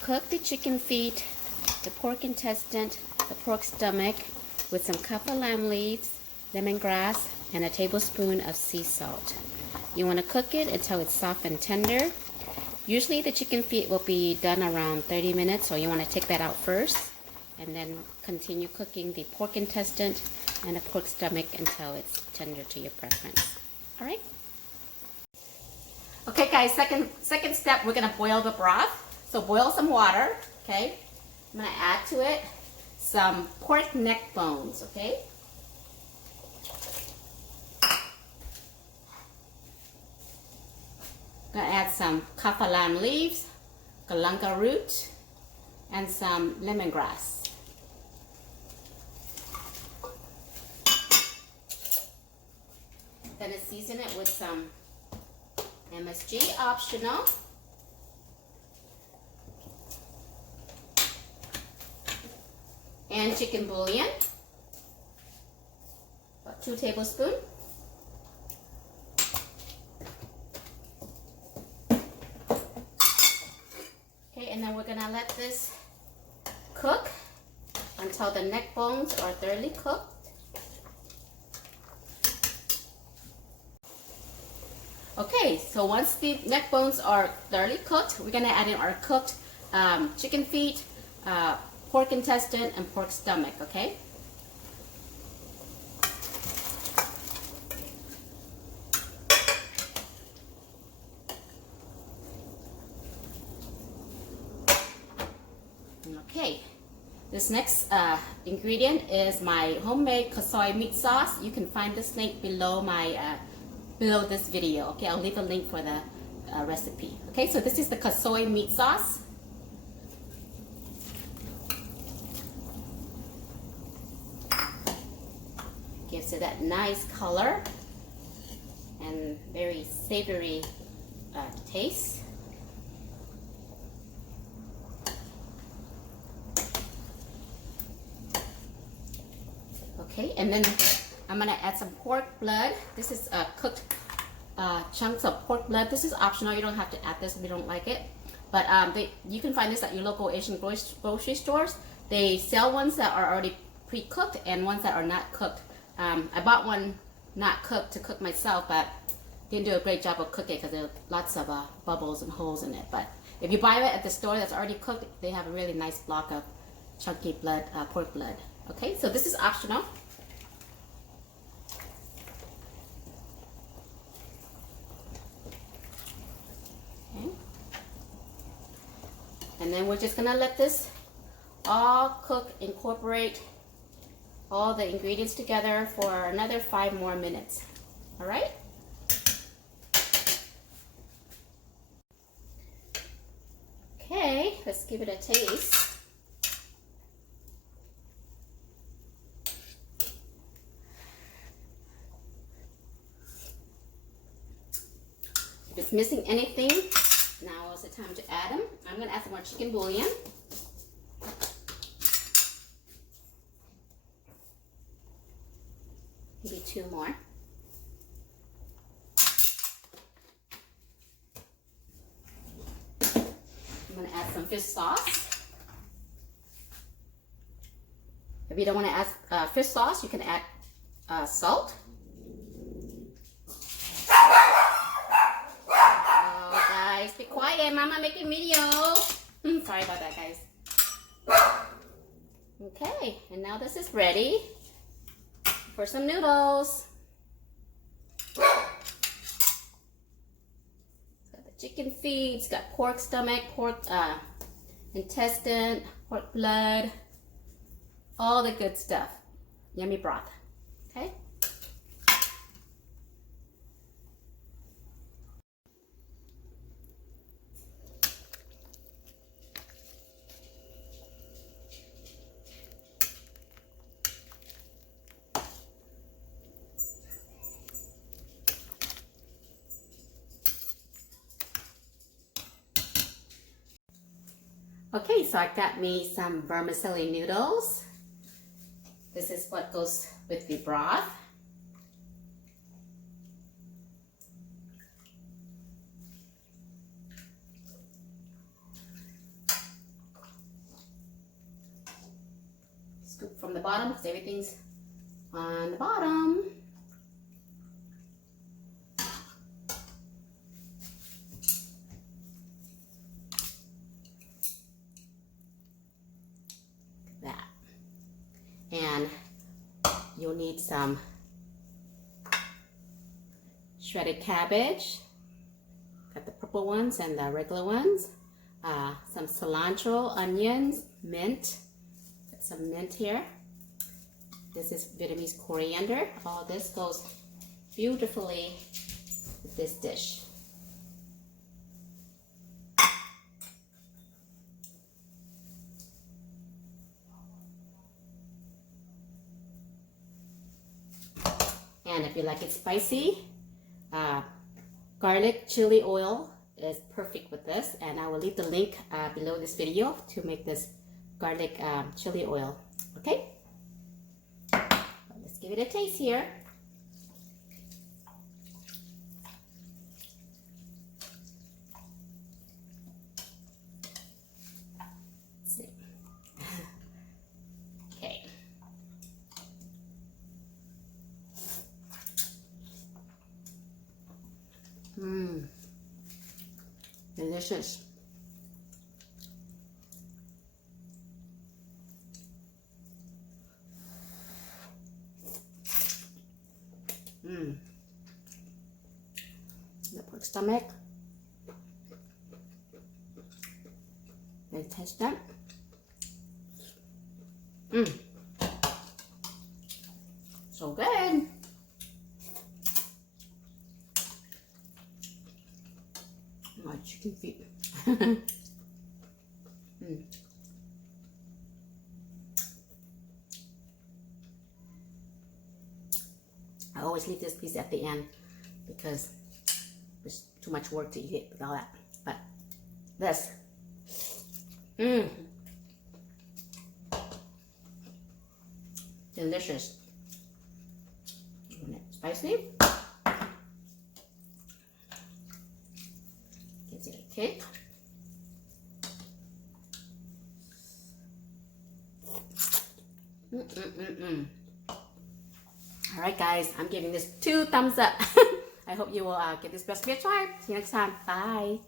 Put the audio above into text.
Cook the chicken feet, the pork intestine, the pork stomach with some kaffir lime leaves, lemongrass, and a tablespoon of sea salt. You want to cook it until it's soft and tender. Usually the chicken feet will be done around 30 minutes, so you want to take that out first and then continue cooking the pork intestine and the pork stomach until it's tender to your preference. All right? Okay guys, second step, we're gonna boil the broth. So boil some water, okay? I'm gonna add to it some pork neck bones, okay? I'm gonna add some kaffir lime leaves, galangal root, and some lemongrass. Gonna season it with some MSG Optional. And chicken bouillon, about 2 tablespoons. Okay, and then we're gonna let this cook until the neck bones are thoroughly cooked. Okay, so once the neck bones are thoroughly cooked, we're gonna add in our cooked chicken feet, pork intestine, and pork stomach, okay? Okay, this next ingredient is my homemade KAOSOY meat sauce. You can find this link below below this video, okay? I'll leave a link for the recipe. Okay, so this is the KAOSOY meat sauce. Gives it that nice color and very savory taste. Okay, and then I'm gonna add some pork blood. This is cooked chunks of pork blood. This is optional. You don't have to add this if you don't like it. But you can find this at your local Asian grocery stores. They sell ones that are already pre-cooked and ones that are not cooked. I bought one not cooked to cook myself, but didn't do a great job of cooking because there are lots of bubbles and holes in it. But if you buy it at the store that's already cooked, they have a really nice block of chunky blood, pork blood. Okay, so this is optional. Okay. And then we're just gonna let this all cook, incorporate all the ingredients together for another 5 more minutes. All right? Okay, let's give it a taste. If it's missing anything, now is the time to add them. I'm gonna add some more chicken bouillon. Maybe 2 more. I'm going to add some fish sauce. If you don't want to add fish sauce, you can add salt. Oh, guys, be quiet. Mama making video. Sorry about that, guys. Okay, and now this is ready for some noodles. It's got the chicken feet, it's got pork stomach, pork intestine, pork blood, all the good stuff. Yummy broth. Okay? Okay, so I got me some vermicelli noodles. This is what goes with the broth. scoop from the bottom because everything's on the bottom. That. And you'll need some shredded cabbage. Got the purple ones and the regular ones. Some cilantro, onions, mint. Got some mint here. This is Vietnamese coriander. All this goes beautifully with this dish. And if you like it spicy, garlic chili oil is perfect with this, and I will leave the link below this video to make this garlic chili oil. Okay, let's give it a taste here. Let's see. Okay. Delicious. The pork stomach. Let's taste that. So good. My chicken feet. I always leave this piece at the end because there's too much work to eat it with all that. But this, delicious. Spicy. Gives it a kick. All right, guys, I'm giving this 2 thumbs up. I hope you will give this recipe a try. See you next time. Bye.